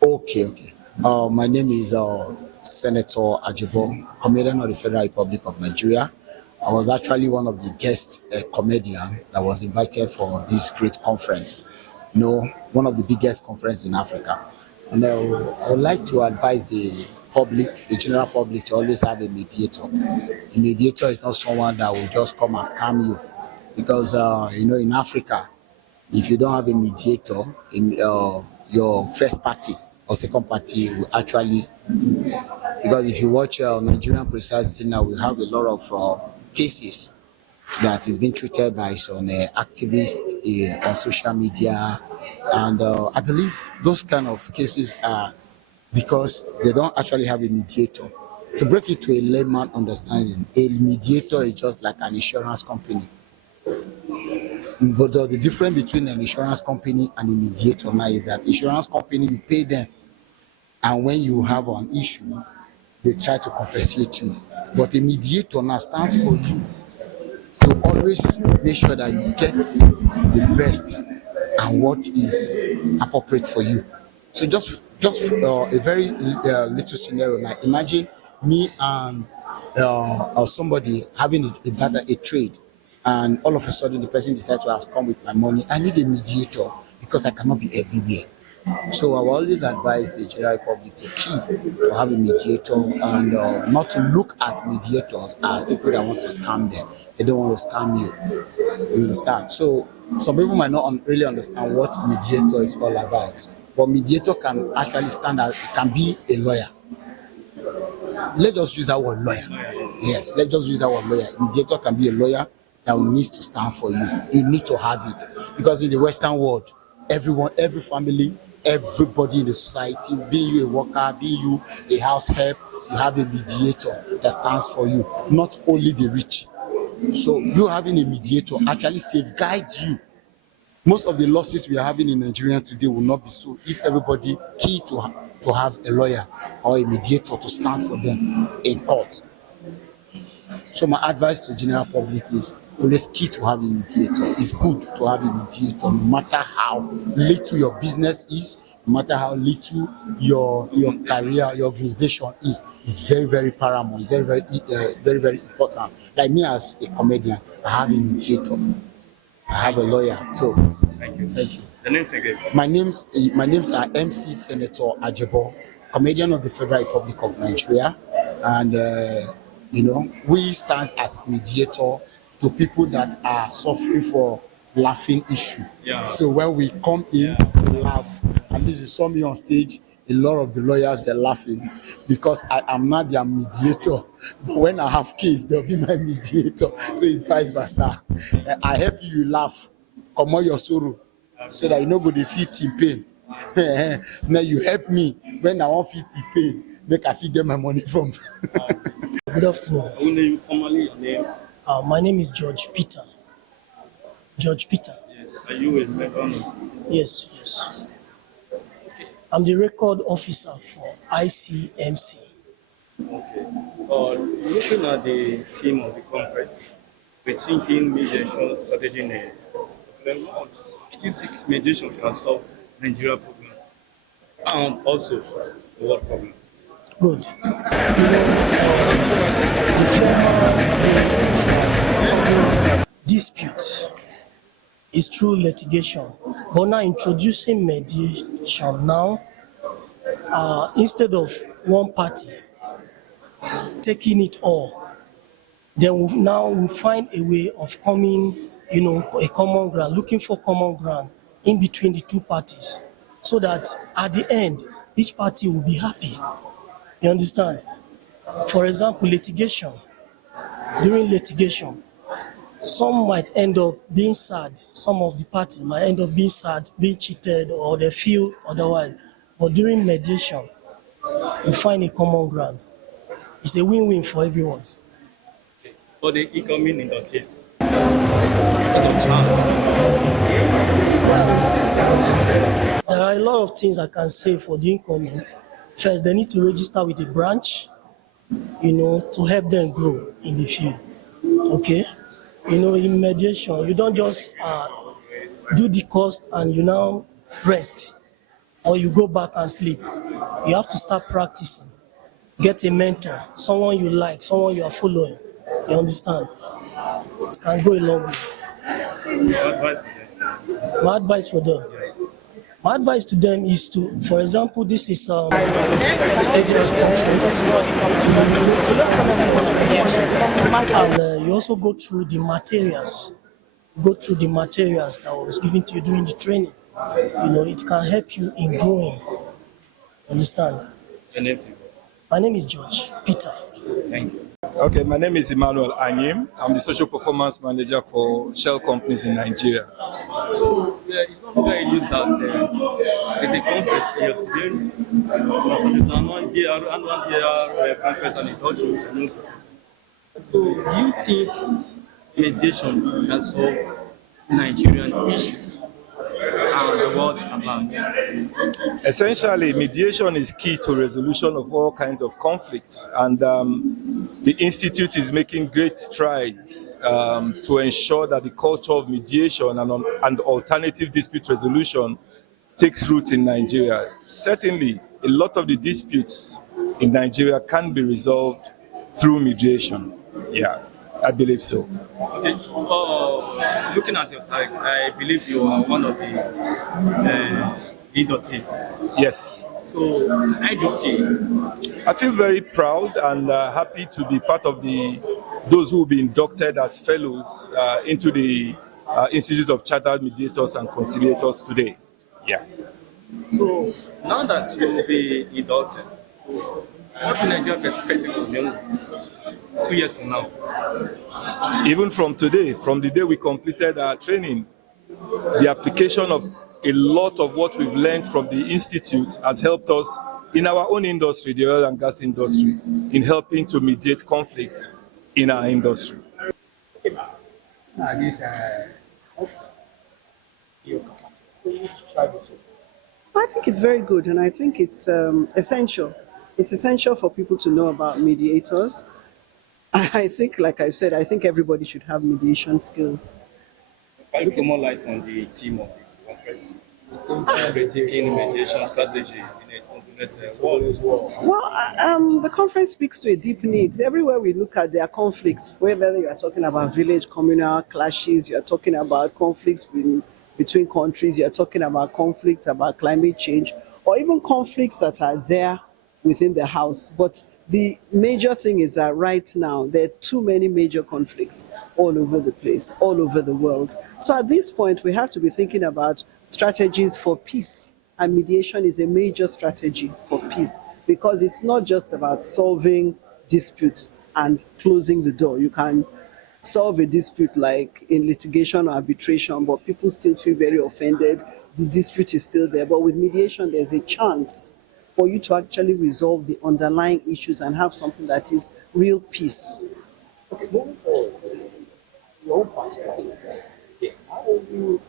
Okay. My name is Senator Ajibo, comedian of the Federal Republic of Nigeria. I was actually one of the guest comedian that was invited for this great conference. One of the biggest conference in Africa. And I would like to advise the general public, to always have a mediator. A mediator is not someone that will just come and scam you, because in Africa, if you don't have a mediator, your first party or second party will actually, because if you watch Nigerian precisely now, we have a lot of cases that is being treated by some activists on social media, and I believe those kind of cases are because they don't actually have a mediator. To break it to a layman understanding, a mediator is just like an insurance company. But the difference between an insurance company and a mediator now is that insurance company, you pay them, and when you have an issue, they try to compensate you. But a mediator now stands for you to always make sure that you get the best and what is appropriate for you. So just a very little scenario now. Imagine me and or somebody having a trade, and all of a sudden the person decides to ask, come with my money. I need a mediator because I cannot be everywhere. So I will always advise the general public to have a mediator, and not to look at mediators as people that want to scam them. They don't want to scam you. You understand? So some people might not really understand what mediator is all about. But mediator can actually stand as, it can be a lawyer. Let's just use that word lawyer. Yes, let's just use that word lawyer. Mediator can be a lawyer that will need to stand for you. You need to have it. Because in the Western world, everyone, every family, everybody in the society, being you a worker, being you a house help, you have a mediator that stands for you, not only the rich. So you having a mediator actually safeguards you. Most of the losses we are having in Nigeria today will not be so if everybody key to have a lawyer or a mediator to stand for them in court. So my advice to general public is always key to have a mediator. It's good to have a mediator, no matter how little your business is, no matter how little your career, your organization is. It's very, very paramount. It's very important. Like me as a comedian, I have a mediator. I have a lawyer. So Thank you. thank you. The name's again. My names are MC Senator Ajebo, comedian of the Federal Republic of Nigeria, and we stand as mediator to people that are suffering for laughing issue. Yeah. So when we come in, we laugh. At least you saw me on stage. A lot of the lawyers were laughing because I am not their mediator. But when I have case, they'll be my mediator. So it's vice versa. I help you laugh, comot your sorrow, so that you no go dey feel in pain. Now you help me when I wan feel in pain, make I fit get my money from. Good afternoon. Only formally your name. My name is George Peter. George Peter. Yes. Are you a member of? Yes. I'm the record officer for ICMC. Okay. Looking at the theme of the conference, rethinking mediation strategy in a problem, what do you think mediation can solve Nigeria problem? And also, the world problem? Good. The former way of solving disputes is through litigation. But now introducing mediation now, instead of one party taking it all, then we find a way of coming, a common ground, looking for common ground in between the two parties, so that at the end, each party will be happy. You understand? For example, litigation. During litigation, some might end up being sad. Some of the parties might end up being sad, being cheated, or they feel otherwise. But during mediation, we find a common ground. It's a win-win for everyone. For the incoming in the case, what of There are a lot of things I can say for the incoming. First, they need to register with a branch, to help them grow in the field. Okay? In mediation, you don't just do the cost and you now rest. or you go back and sleep. You have to start practicing. Get a mentor, someone you like, someone you are following. You understand? It can go a long way. Your advice for them? My advice for them. My advice to them is to, for example, this is Edward conference. And you also go through the materials. Go through the materials that was given to you during the training. You know, it can help you in growing. Understand? Your name, sir? My name is George Peter. Thank you. Okay, my name is Emmanuel Anyim. I'm the social performance manager for Shell companies in Nigeria. So, it's not very news that there's a conference here today. So there's an one-year conference on indulgence. So, do you think mediation can solve Nigerian issues and the world at large? Essentially, mediation is key to resolution of all kinds of conflicts, and the Institute is making great strides to ensure that the culture of mediation and alternative dispute resolution takes root in Nigeria. Certainly, a lot of the disputes in Nigeria can be resolved through mediation. Yeah, I believe so. Okay, looking at your tag, I believe you are one of the leader teams. Yes. So, how do you feel? I feel very proud and happy to be part of those who will be inducted as fellows into the Institute of Chartered Mediators and Conciliators today. Yeah. So, now that you will be inducted, what is Nigeria perspective from you 2 years from now? Even from today, from the day we completed our training, the application of a lot of what we've learned from the Institute has helped us in our own industry, the oil and gas industry, in helping to mediate conflicts in our industry. I think it's very good, and I think it's essential. It's essential for people to know about mediators. I think, like I've said, I think everybody should have mediation skills. Can you put more light on the theme of this conference? Rethinking mediation strategy in a turbulent world. Well, the conference speaks to a deep need. Everywhere we look at, there are conflicts, whether you are talking about village communal clashes, you are talking about conflicts between countries, you are talking about conflicts about climate change, or even conflicts that are there within the house. But the major thing is that right now, there are too many major conflicts all over the place, all over the world. So at this point, we have to be thinking about strategies for peace. And mediation is a major strategy for peace, because it's not just about solving disputes and closing the door. You can solve a dispute like in litigation or arbitration, but people still feel very offended. The dispute is still there. But with mediation, there's a chance for you to actually resolve the underlying issues and have something that is real peace. It's moving forward. Your own perspective. How will you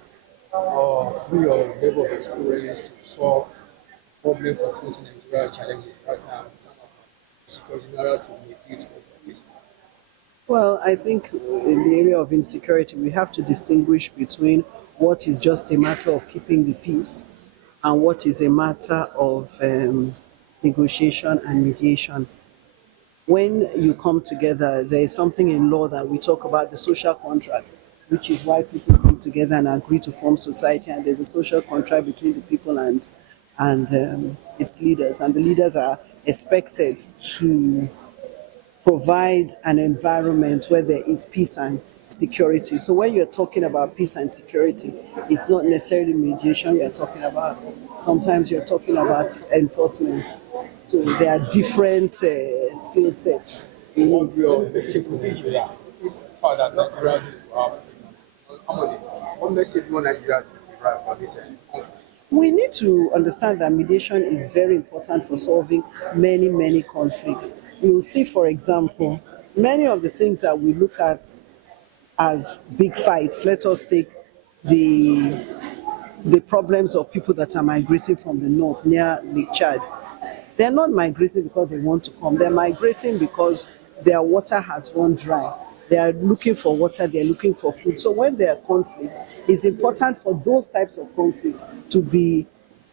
do your level of experience to solve problem confronting Nigeria challenges right now in terms of security in order to mitigate both of these? Well, I think in the area of insecurity, we have to distinguish between what is just a matter of keeping the peace and what is a matter of negotiation and mediation. When you come together, there is something in law that we talk about, the social contract, which is why people come together and agree to form society, and there's a social contract between the people and its leaders, and the leaders are expected to provide an environment where there is peace and security. So when you're talking about peace and security, it's not necessarily mediation you're talking about. Sometimes you're talking about enforcement. So there are different skill sets. What message you want Nigeria to derive for this conflict? We need to understand that mediation is very important for solving many, many conflicts. You will see, for example, many of the things that we look at as big fights. Let us take the problems of people that are migrating from the north near Lake Chad. They're not migrating because they want to come. They're migrating because their water has run dry. They are looking for water, they're looking for food. So when there are conflicts, it's important for those types of conflicts to be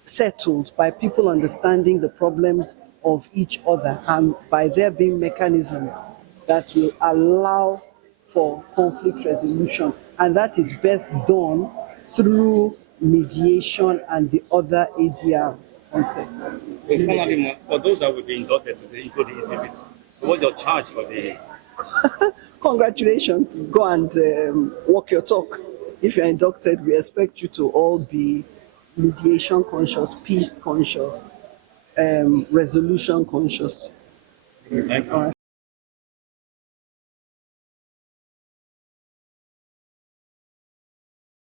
settled by people understanding the problems of each other, and by there being mechanisms that will allow for conflict resolution. And that is best done through mediation and the other ADR concepts. So finally, for those that will be inducted to the Eco Institute, so what's your charge for the? Congratulations, go and walk your talk. If you're inducted, we expect you to all be mediation conscious, peace conscious, resolution conscious. Thank you.